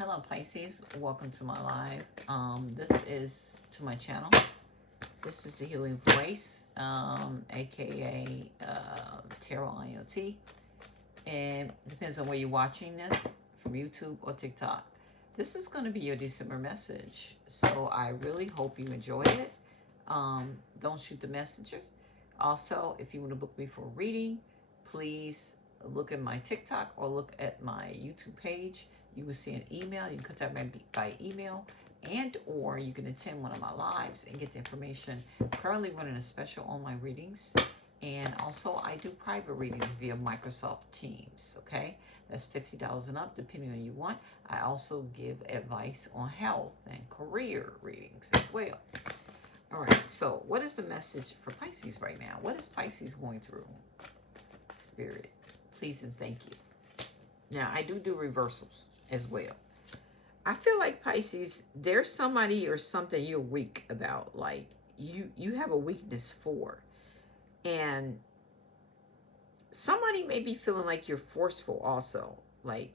Hello Pisces, welcome to my live. This is to my channel. This is the Healing Voice, aka tarotandyotea, and it depends on where you're watching this, from YouTube or TikTok. This is going to be your December message, so I really hope you enjoy it. Don't shoot the messenger. Also, if you want to book me for a reading, please look at my TikTok or look at my YouTube page. You will see an email. You can contact me by email, and or you can attend one of my lives and get the information. I'm currently running a special online readings, and also I do private readings via Microsoft Teams. Okay, that's $50 and up, depending on you want. I also give advice on health and career readings as well. All right, so what is the message for Pisces right now? What is Pisces going through? Spirit, please and thank you. Now, I do reversals as well. I feel like Pisces, there's somebody or something you're weak about, like you have a weakness for. And somebody may be feeling like you're forceful also. Like,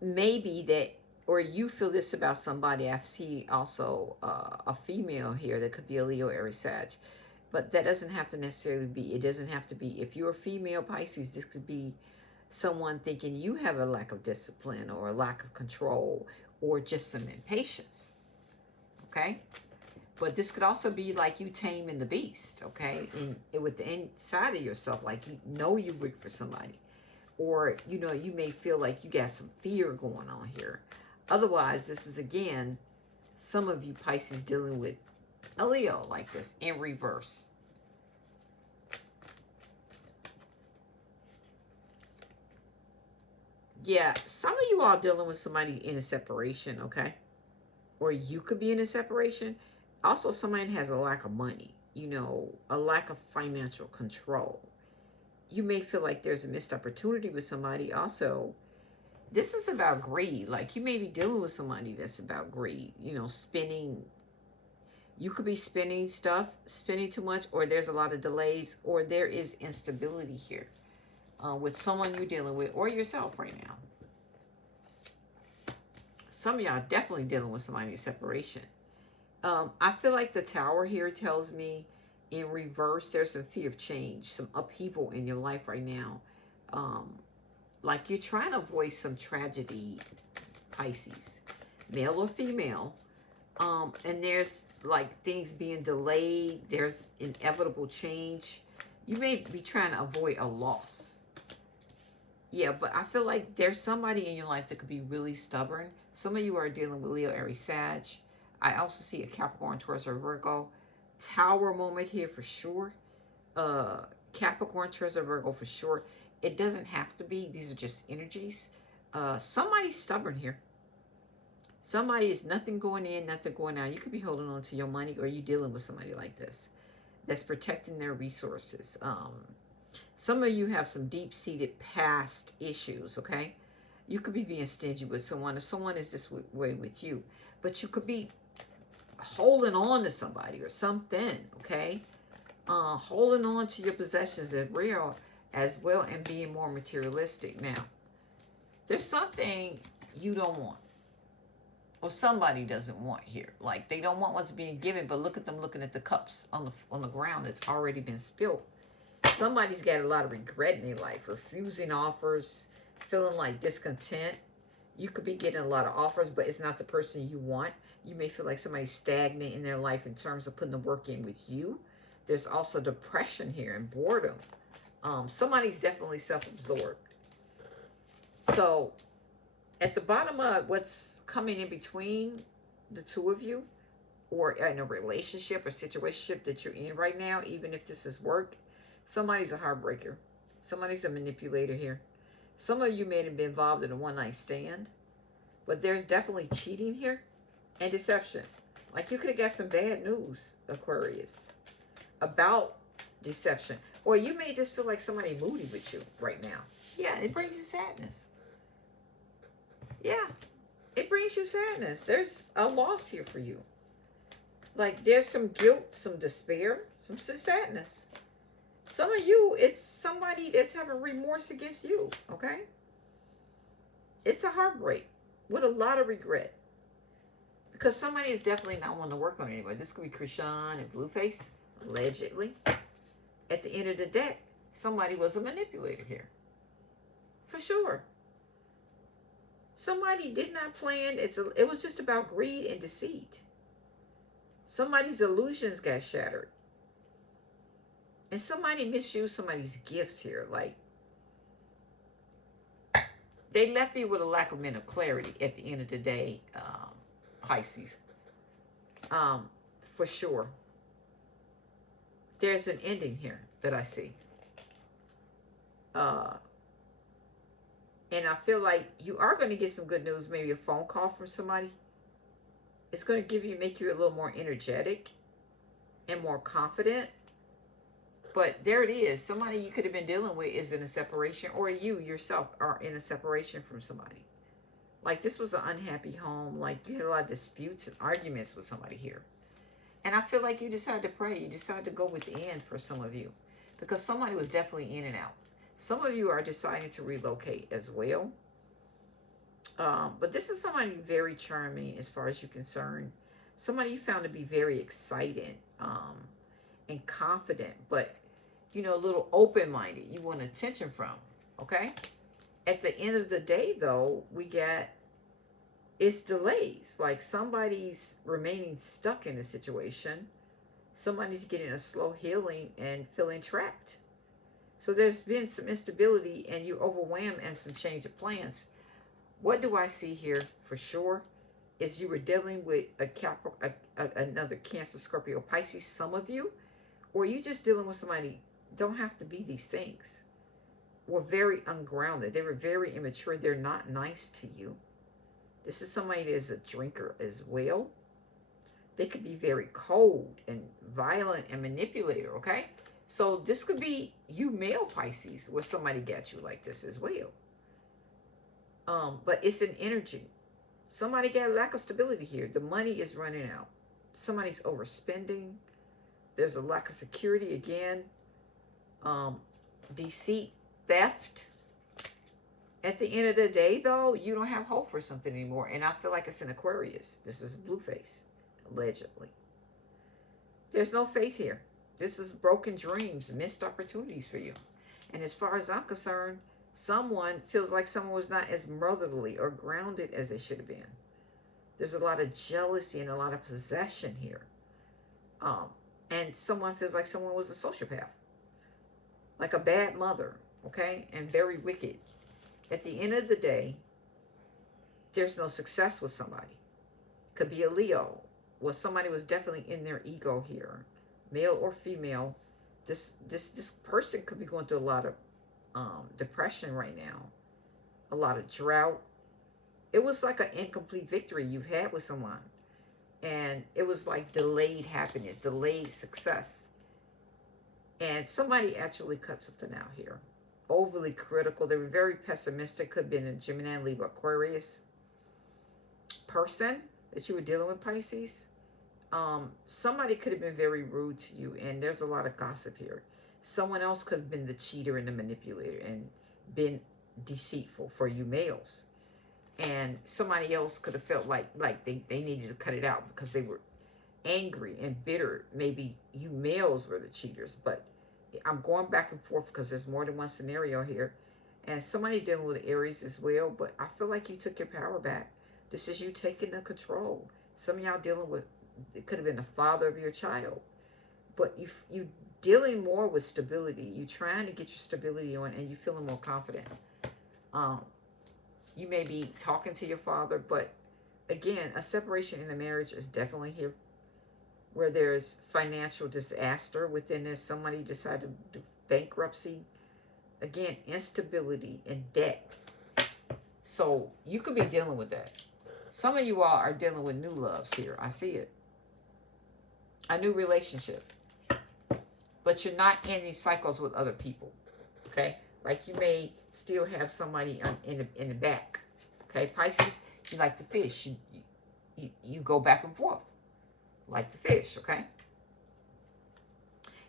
maybe that, or you feel this about somebody. I see also a female here that could be a Leo, Aries, Sag. But that doesn't have to necessarily be, it doesn't have to be, if you're a female Pisces, this could be someone thinking you have a lack of discipline or a lack of control or just some impatience, okay? But this could also be like you taming the beast, okay? And with the inside of yourself, like you know you're weak for somebody. Or, you know, you may feel like you got some fear going on here. Otherwise, this is, again, some of you Pisces dealing with a Leo like this in reverse. Yeah, some of you all dealing with somebody in a separation, okay? Or you could be in a separation. Also, somebody has a lack of money, you know, a lack of financial control. You may feel like there's a missed opportunity with somebody. Also, this is about greed. Like, you may be dealing with somebody that's about greed, you know, spending. You could be spending stuff, spending too much, or there's a lot of delays, or there is instability here with someone you're dealing with or yourself right now. Some of y'all are definitely dealing with somebody in separation. I feel like the Tower here tells me in reverse, there's some fear of change, some upheaval in your life right now. Like you're trying to avoid some tragedy, Pisces, male or female. And there's like things being delayed. There's inevitable change. You may be trying to avoid a loss. Yeah, but I feel like there's somebody in your life that could be really stubborn. Some of you are dealing with Leo, Aries, Sag. I also see a Capricorn, Taurus, or Virgo. Tower moment here for sure. Capricorn, Taurus, or Virgo for sure. It doesn't have to be. These are just energies. Somebody's stubborn here. Somebody is nothing going in, nothing going out. You could be holding on to your money, or you dealing with somebody like this that's protecting their resources. Some of you have some deep-seated past issues, okay? You could be being stingy with someone, or someone is this way with you. But you could be holding on to somebody or something, okay? Holding on to your possessions as well and being more materialistic. Now, there's something you don't want, or somebody doesn't want here. Like, they don't want what's being given, but look at them looking at the cups on the ground that's already been spilled. Somebody's got a lot of regret in their life, refusing offers, feeling like discontent. You could be getting a lot of offers, but it's not the person you want. You may feel like somebody's stagnant in their life in terms of putting the work in with you. There's also depression here and boredom. Somebody's definitely self-absorbed. So at the bottom of what's coming in between the two of you, or in a relationship or situationship that you're in right now, even if this is work, somebody's a heartbreaker. Somebody's a manipulator here. Some of you may have been involved in a one-night stand, but there's definitely cheating here and deception. Like, you could have got some bad news, Aquarius, about deception. Or you may just feel like somebody moody with you right now. Yeah, it brings you sadness. Yeah, it brings you sadness. There's a loss here for you. Like, there's some guilt, some despair, some sadness. Some of you, it's somebody that's having remorse against you, okay? It's a heartbreak with a lot of regret. Because somebody is definitely not wanting to work on anybody. This could be Krishan and Blueface, allegedly. At the end of the day, somebody was a manipulator here. For sure. Somebody did not plan. It was just about greed and deceit. Somebody's illusions got shattered. And somebody misused somebody's gifts here. Like, they left you with a lack of mental clarity at the end of the day, Pisces. For sure. There's an ending here that I see. And I feel like you are going to get some good news, maybe a phone call from somebody. It's going to make you a little more energetic and more confident. But there it is. Somebody you could have been dealing with is in a separation, or you yourself are in a separation from somebody. Like, this was an unhappy home. Like, you had a lot of disputes and arguments with somebody here. And I feel like you decided to pray. You decided to go with the end for some of you. Because somebody was definitely in and out. Some of you are deciding to relocate as well. But this is somebody very charming as far as you're concerned. Somebody you found to be very excited and confident. But, you know, a little open-minded. You want attention from. Okay? At the end of the day, though, we get, it's delays. Like, somebody's remaining stuck in a situation. Somebody's getting a slow healing and feeling trapped. So there's been some instability and you're overwhelmed and some change of plans. What do I see here for sure is you were dealing with another Cancer, Scorpio, Pisces, some of you, or you just dealing with somebody, don't have to be these things. Were very ungrounded. They were very immature. They're not nice to you. This is somebody that is a drinker as well. They could be very cold and violent and manipulator, okay? So this could be you male Pisces where somebody got you like this as well. But it's an energy. Somebody got a lack of stability here. The money is running out. Somebody's overspending. There's a lack of security again. Deceit, theft. At the end of the day, though, you don't have hope for something anymore. And I feel like it's an Aquarius. This is Blueface, allegedly. There's no faith here. This is broken dreams, missed opportunities for you. And as far as I'm concerned, someone feels like someone was not as motherly or grounded as they should have been. There's a lot of jealousy and a lot of possession here. And someone feels like someone was a sociopath. Like a bad mother, okay? And very wicked. At the end of the day, there's no success with somebody. Could be a Leo. Well, somebody was definitely in their ego here. Male or female. This person could be going through a lot of depression right now. A lot of drought. It was like an incomplete victory you've had with someone. And it was like delayed happiness, delayed success. And somebody actually cut something out here. Overly critical. They were very pessimistic. Could have been a Gemini, Libra, Aquarius person that you were dealing with, Pisces. Somebody could have been very rude to you. And there's a lot of gossip here. Someone else could have been the cheater and the manipulator and been deceitful for you males. And somebody else could have felt like they needed to cut it out because they were angry and bitter. Maybe you males were the cheaters, but I'm going back and forth because there's more than one scenario here. And somebody dealing with Aries as well, but I feel like you took your power back. This is you taking the control. Some of y'all dealing with, it could have been the father of your child. But you dealing more with stability. You trying to get your stability on and you feeling more confident. You may be talking to your father, but again, a separation in a marriage is definitely here. Where there's financial disaster within this, somebody decided to do bankruptcy. Again, instability and debt. So you could be dealing with that. Some of you all are dealing with new loves here. I see it. A new relationship. But you're not in these cycles with other people. Okay? Like you may still have somebody in the back. Okay? Pisces, you like to fish. You go back and forth. Like the fish, okay?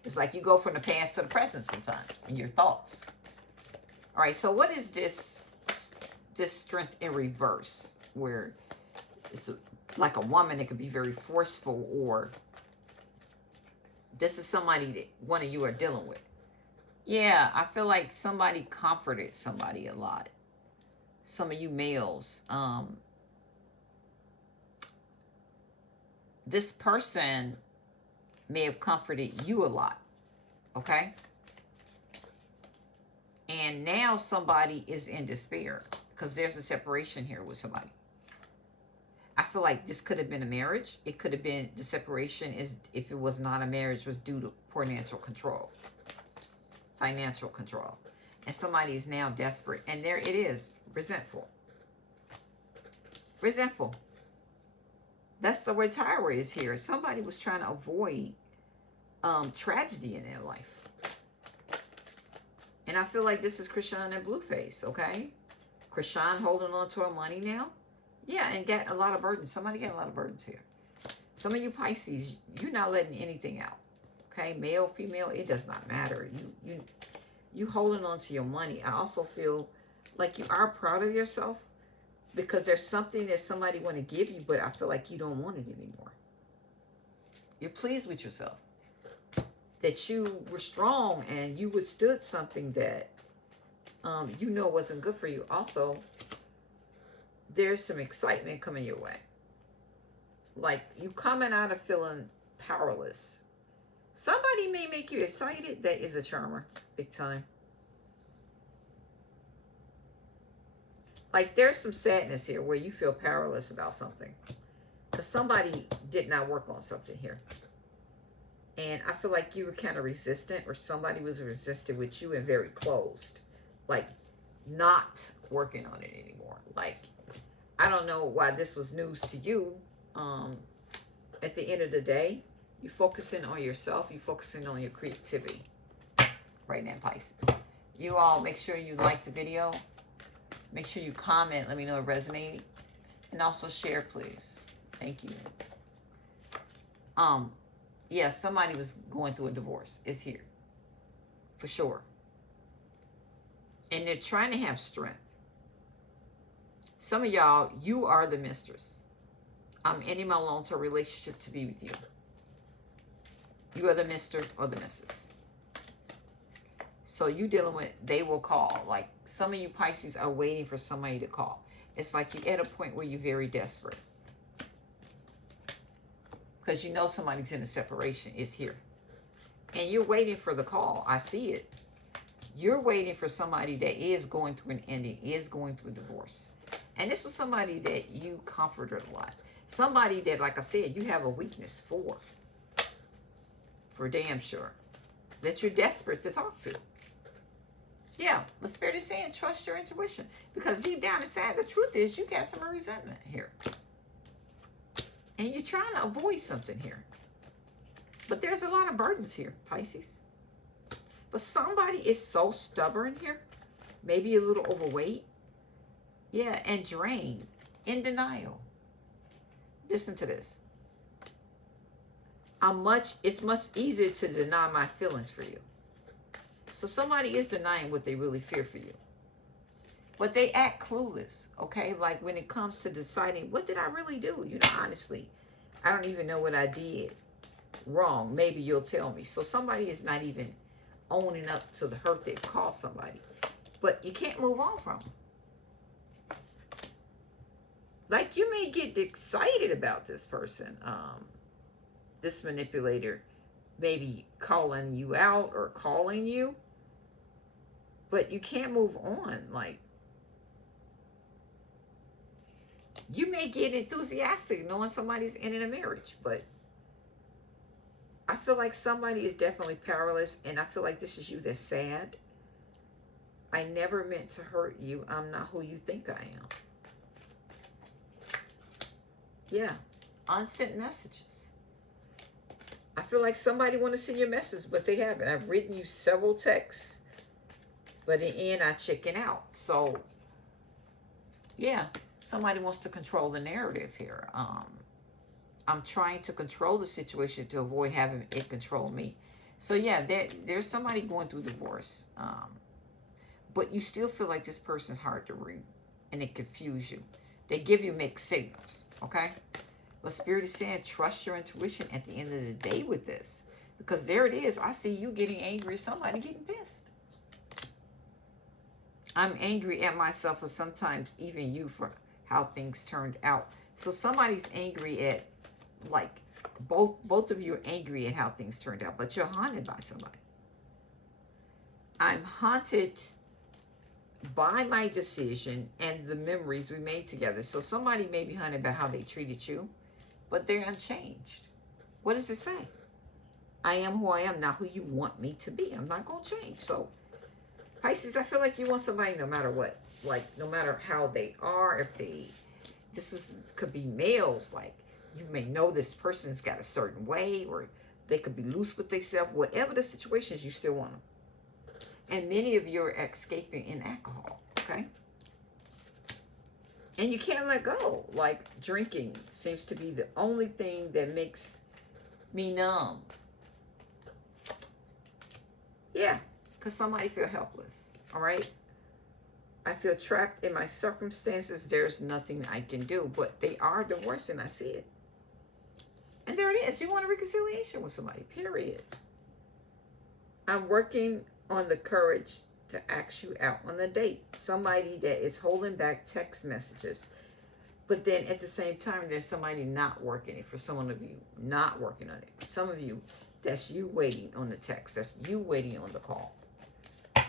It's like you go from the past to the present sometimes in your thoughts. All right, so what is this just strength in reverse, where it's like a woman that could be very forceful, or this is somebody that one of you are dealing with. Yeah, I feel like somebody comforted somebody a lot. Some of you males, this person may have comforted you a lot, okay? And now somebody is in despair because there's a separation here with somebody. I feel like this could have been a marriage. It could have been, the separation is, if it was not a marriage, was due to financial control. Financial control. And somebody is now desperate. And there it is, resentful. Resentful. That's the way Tyra is here. Somebody was trying to avoid tragedy in their life. And I feel like this is Krishan and Blueface, okay? Krishan holding on to her money now. Yeah, and got a lot of burdens. Somebody got a lot of burdens here. Some of you Pisces, you're not letting anything out. Okay, male, female, it does not matter. You holding on to your money. I also feel like you are proud of yourself because there's something that somebody want to give you, but I feel like you don't want it anymore. You're pleased with yourself. That you were strong and you withstood something that you know wasn't good for you. Also, there's some excitement coming your way. Like you coming out of feeling powerless. Somebody may make you excited. That is a charmer, big time. Like there's some sadness here where you feel powerless about something. Because somebody did not work on something here. And I feel like you were kind of resistant, or somebody was resistant with you and very closed. Like not working on it anymore. Like, I don't know why this was news to you. At the end of the day, you're focusing on yourself. You're focusing on your creativity. Right now, Pisces. You all make sure you like the video. Make sure you comment. Let me know it resonated. And also share, please. Thank you. Yeah, somebody was going through a divorce. It's here. For sure. And they're trying to have strength. Some of y'all, you are the mistress. I'm ending my long-term relationship to be with you. You are the Mr. or the Mrs. So you dealing with, they will call. Like some of you Pisces are waiting for somebody to call. It's like you're at a point where you're very desperate. Because you know somebody's in a separation. It's here. And you're waiting for the call. I see it. You're waiting for somebody that is going through an ending, is going through a divorce. And this was somebody that you comforted a lot. Somebody that, like I said, you have a weakness for. For damn sure. That you're desperate to talk to. Yeah, but Spirit is saying trust your intuition. Because deep down inside, the truth is you got some resentment here. And you're trying to avoid something here. But there's a lot of burdens here, Pisces. But somebody is so stubborn here. Maybe a little overweight. Yeah, and drained. In denial. Listen to this. It's much easier to deny my feelings for you. So somebody is denying what they really fear for you. But they act clueless, okay? Like when it comes to deciding, what did I really do? You know, honestly, I don't even know what I did wrong. Maybe you'll tell me. So somebody is not even owning up to the hurt they've caused somebody. But you can't move on from them. Like you may get excited about this person, this manipulator, maybe calling you out or calling you, but you can't move on. Like you may get enthusiastic knowing somebody's in a marriage, but I feel like somebody is definitely powerless, and I feel like this is you that's sad. I never meant to hurt you. I'm not who you think I am. Yeah, unsent messages. I feel like somebody want to send you a message, but they haven't. I've written you several texts, but in the end, I chicken out. So, yeah, somebody wants to control the narrative here. I'm trying to control the situation to avoid having it control me. So, yeah, there's somebody going through divorce. But you still feel like this person's hard to read. and they confuse you. They give you mixed signals, okay? But Spirit is saying trust your intuition at the end of the day with this. Because there it is. I see you getting angry, somebody getting pissed. I'm angry at myself, or sometimes even you, for how things turned out. So somebody's angry at, like, both of you are angry at how things turned out, but you're haunted by somebody. I'm haunted by my decision and the memories we made together. So somebody may be haunted by how they treated you, but they're unchanged. What does it say? I am who I am, not who you want me to be. I'm not going to change. So Pisces, I feel like you want somebody no matter what. Like, no matter how they are, if they, could be males, like, you may know this person's got a certain way, or they could be loose with themselves. Whatever the situation is, you still want them. And many of you are escaping in alcohol, okay? And you can't let go. Like, drinking seems to be the only thing that makes me numb. Yeah, because somebody feel helpless, all right? I feel trapped in my circumstances. There's nothing I can do, but they are divorcing. I see it. And there it is. You want a reconciliation with somebody, period. I'm working on the courage to ask you out on a date. Somebody that is holding back text messages. But then at the same time, there's somebody not working it. For some of you, not working on it. Some of you, that's you waiting on the text. That's you waiting on the call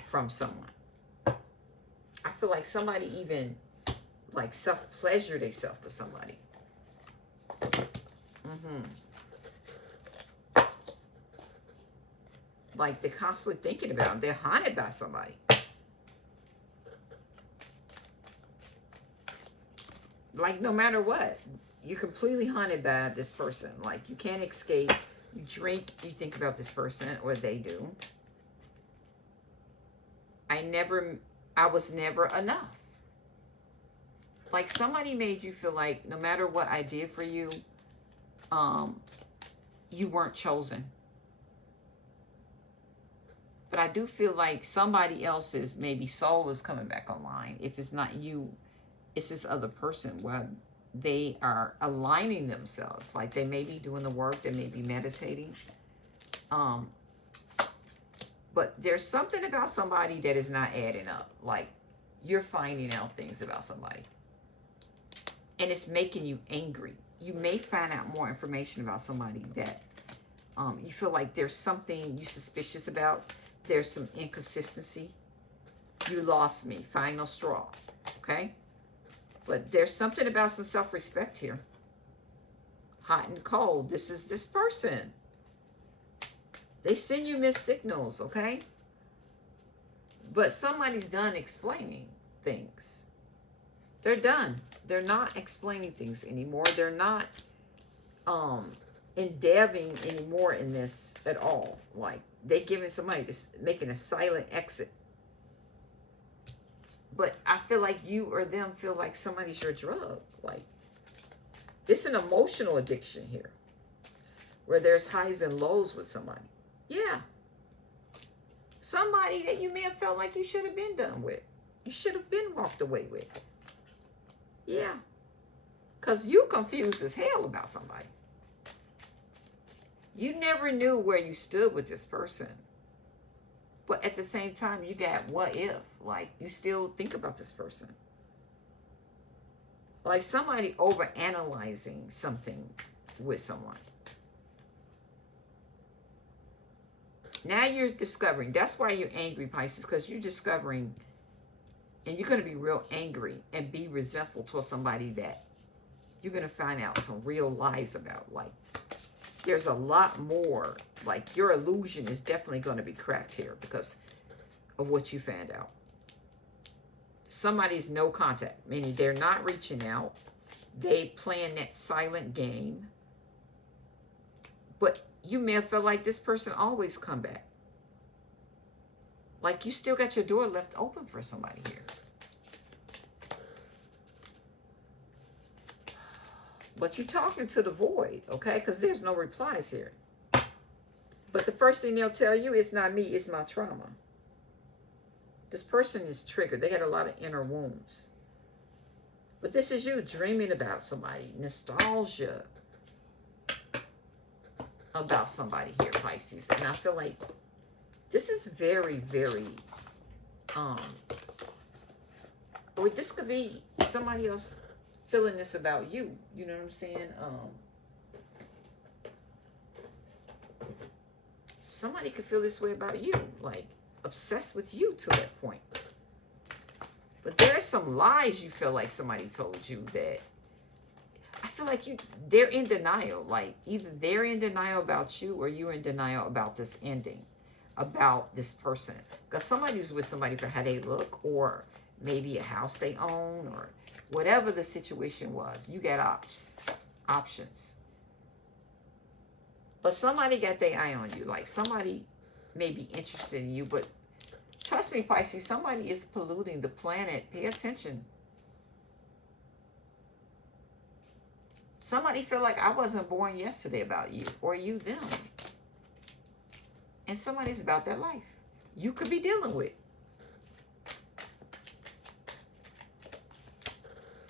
from someone. I feel like somebody even like self-pleasure themselves to somebody. Like they're constantly thinking about them. They're haunted by somebody. Like no matter what, you're completely haunted by this person. Like you can't escape. You drink, you think about this person, or they do. I was never enough. Like somebody made you feel like no matter what I did for you, you weren't chosen. But I do feel like somebody else's maybe soul is coming back online. If it's not you, it's this other person where they are aligning themselves. Like they may be doing the work, they may be meditating. But there's something about somebody that is not adding up. Like you're finding out things about somebody. And it's making you angry. You may find out more information about somebody that you feel like there's something you're suspicious about. There's some inconsistency. You lost me. Final straw. Okay? But there's something about some self-respect here. Hot and cold. This is this person. They send you mixed signals, okay? But somebody's done explaining things. They're done. They're not explaining things anymore. They're not endeavoring anymore in this at all. Like, they giving somebody this, making a silent exit. But I feel like you or them feel like somebody's your drug. Like, it's an emotional addiction here. Where there's highs and lows with somebody. Yeah. Somebody that you may have felt like you should have been done with. You should have been walked away with. Yeah. Because you confused as hell about somebody. You never knew where you stood with this person. But at the same time, you got what if. Like, you still think about this person. Like somebody overanalyzing something with someone. Now you're discovering. That's why you're angry, Pisces, because you're discovering, and you're going to be real angry and be resentful towards somebody that you're going to find out some real lies about. Like, there's a lot more. Like, your illusion is definitely going to be cracked here because of what you found out. Somebody's no contact, meaning they're not reaching out. They playing that silent game. But you may have felt like this person always come back. Like you still got your door left open for somebody here. But you're talking to the void, okay? Because there's no replies here. But the first thing they'll tell you is not me, it's my trauma. This person is triggered. They got a lot of inner wounds. But this is you dreaming about somebody. Nostalgia about somebody here, Pisces. And I feel like this is very, very, or this could be somebody else feeling this about you. You know what I'm saying? Somebody could feel this way about you, like obsessed with you to that point. But there's some lies you feel like somebody told you that I feel like they're in denial. Like either they're in denial about you or you're in denial about this ending, about this person. Because somebody was with somebody for how they look, or maybe a house they own, or whatever the situation was. You got options. But somebody got their eye on you. Like somebody may be interested in you, but trust me, Pisces, somebody is polluting the planet. Pay attention. Somebody feel like I wasn't born yesterday about you, or you them. And somebody's about that life you could be dealing with.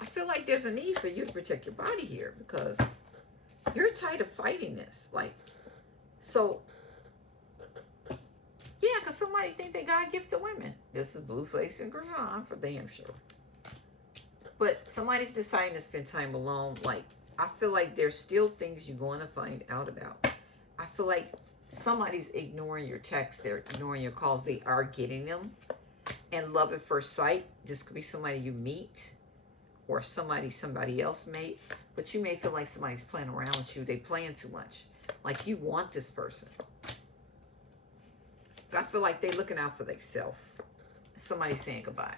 I feel like there's a need for you to protect your body here because you're tired of fighting this. Like, so, yeah, because somebody think they got a gift to women. This is Blueface and Grishan for damn sure. But somebody's deciding to spend time alone. Like, I feel like there's still things you're going to find out about. I feel like somebody's ignoring your texts. They're ignoring your calls. They are getting them. And love at first sight. This could be somebody you meet or somebody else may. But you may feel like somebody's playing around with you. They playing too much. Like you want this person. But I feel like they looking out for themselves. Somebody's saying goodbye.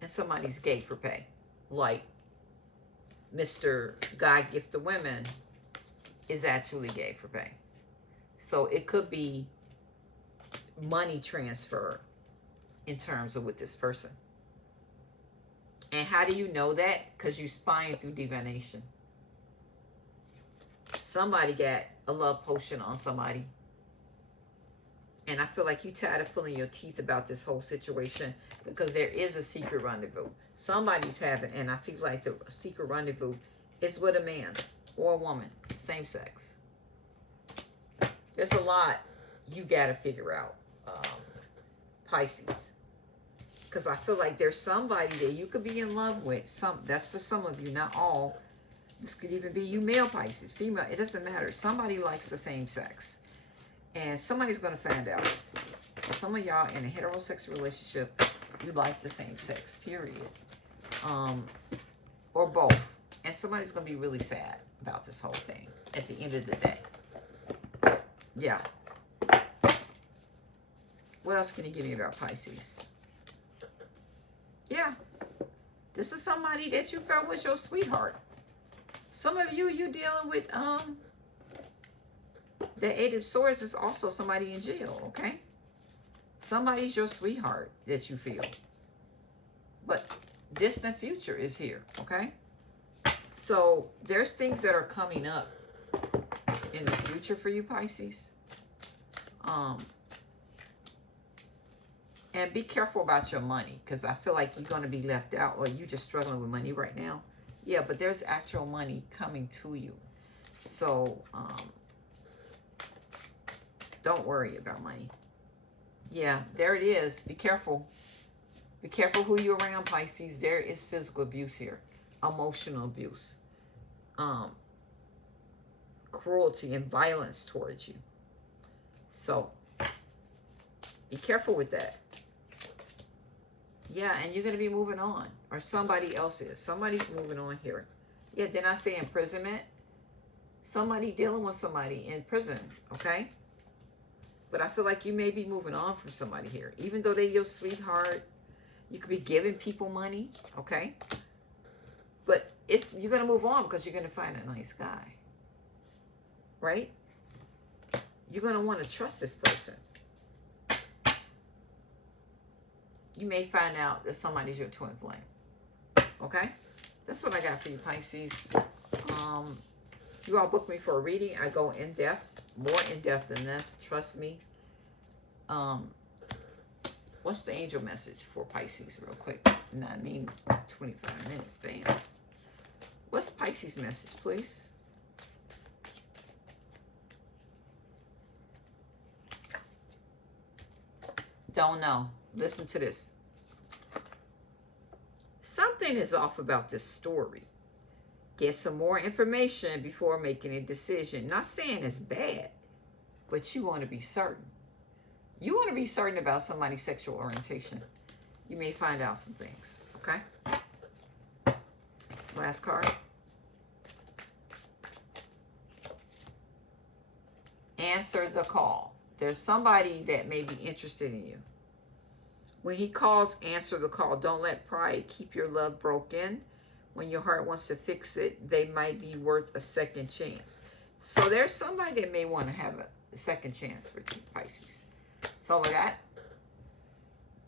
And somebody's gay for pay. Like Mr. God Gift to Women is actually gay for pay. So it could be money transfer in terms of with this person. And how do you know that? Because you're spying through divination. Somebody got a love potion on somebody. And I feel like you're tired of pulling your teeth about this whole situation because there is a secret rendezvous. Somebody's having, and I feel like the secret rendezvous is with a man or a woman, same sex. There's a lot you got to figure out, Pisces. Because I feel like there's somebody that you could be in love with. That's for some of you, not all. This could even be you male Pisces, female. It doesn't matter. Somebody likes the same sex. And somebody's going to find out. Some of y'all in a heterosexual relationship, you like the same sex, period. Or both. And somebody's going to be really sad about this whole thing at the end of the day. Yeah. What else can you give me about Pisces? Yeah. This is somebody that you felt was your sweetheart. Some of you dealing with the Eight of Swords is also somebody in jail, okay? Somebody's your sweetheart that you feel. But distant future is here, okay? So there's things that are coming up in the future for you, Pisces. And be careful about your money, because I feel like you're going to be left out, or you're just struggling with money right now. Yeah, but there's actual money coming to you. So, don't worry about money. Yeah, there it is. Be careful. Be careful who you're around, Pisces. There is physical abuse here. Emotional abuse. Cruelty and violence towards you. So, be careful with that. Yeah, and you're going to be moving on. Or somebody else is. Somebody's moving on here. Yeah, didn't I say imprisonment? Somebody dealing with somebody in prison, okay? But I feel like you may be moving on from somebody here. Even though they're your sweetheart, you could be giving people money, okay? But you're going to move on because you're going to find a nice guy. Right? You're going to want to trust this person. You may find out that somebody's your twin flame. Okay? That's what I got for you, Pisces. You all book me for a reading. I go in depth. More in depth than this. Trust me. What's the angel message for Pisces real quick? And I mean 25 minutes. Damn. What's Pisces message, please? Don't know. Listen to this. Something is off about this story. Get some more information before making a decision. Not saying it's bad, but you want to be certain. You want to be certain about somebody's sexual orientation. You may find out some things, okay? Last card. Answer the call. There's somebody that may be interested in you. When he calls, answer the call. Don't let pride keep your love broken. When your heart wants to fix it, they might be worth a second chance. So there's somebody that may want to have a second chance for Pisces. That's all I got.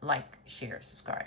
Like, share, subscribe.